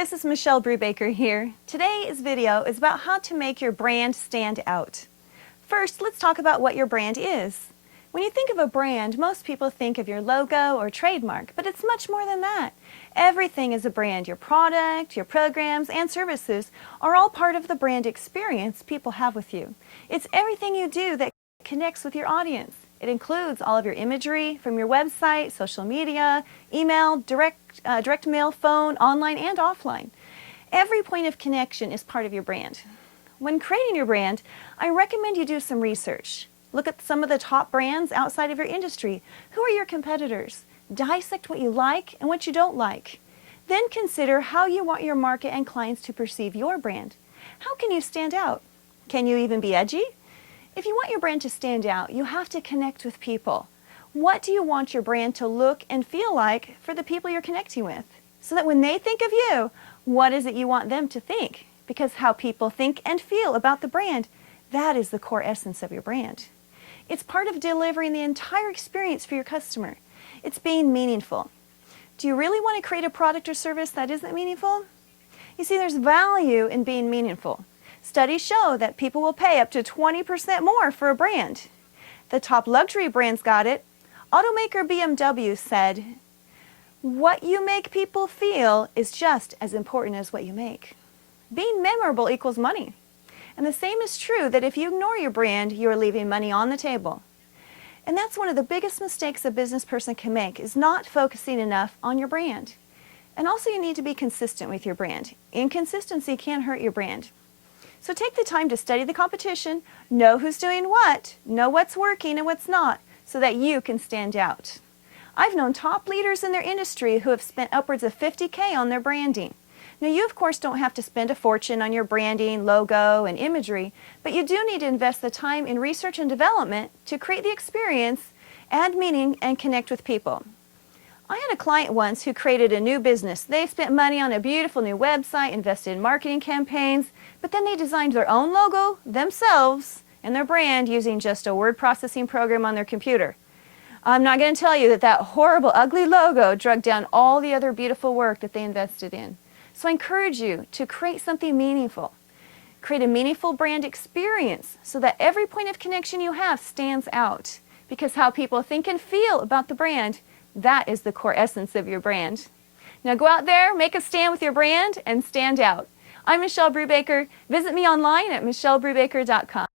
this is Michelle Brubaker here. Today's video is about how to make your brand stand out. First, let's talk about what your brand is. When you think of a brand, most people think of your logo or trademark, but it's much more than that. Everything is a brand. Your product, your programs, and services are all part of the brand experience people have with you. It's everything you do that connects with your audience. It includes all of your imagery from your website, social media, email, direct mail, phone, online, and offline. Every point of connection is part of your brand. When creating your brand, I recommend you do some research. Look at some of the top brands outside of your industry. Who are your competitors? Dissect what you like and what you don't like. Then consider how you want your market and clients to perceive your brand. How can you stand out? Can you even be edgy? If you want your brand to stand out, you have to connect with people. What do you want your brand to look and feel like for the people you're connecting with? So that when they think of you, what is it you want them to think? Because how people think and feel about the brand, that is the core essence of your brand. It's part of delivering the entire experience for your customer. It's being meaningful. Do you really want to create a product or service that isn't meaningful? You see, there's value in being meaningful. Studies show that people will pay up to 20% more for a brand. The top luxury brands got it. Automaker BMW said, "What you make people feel is just as important as what you make." Being memorable equals money. And the same is true that if you ignore your brand, you are leaving money on the table. And that's one of the biggest mistakes a business person can make, is not focusing enough on your brand. And also you need to be consistent with your brand. Inconsistency can hurt your brand. So take the time to study the competition, know who's doing what, know what's working and what's not, so that you can stand out. I've known top leaders in their industry who have spent upwards of $50K on their branding. Now you of course don't have to spend a fortune on your branding, logo, and imagery, but you do need to invest the time in research and development to create the experience, add meaning, and connect with people. I had a client once who created a new business. They spent money on a beautiful new website, invested in marketing campaigns, but then they designed their own logo themselves and their brand using just a word processing program on their computer. I'm not going to tell you that that horrible, ugly logo dragged down all the other beautiful work that they invested in. So I encourage you to create something meaningful. Create a meaningful brand experience so that every point of connection you have stands out. Because how people think and feel about the brand, that is the core essence of your brand. Now go out there, make a stand with your brand, and stand out. I'm Michelle Brubaker. Visit me online at michellebrubaker.com.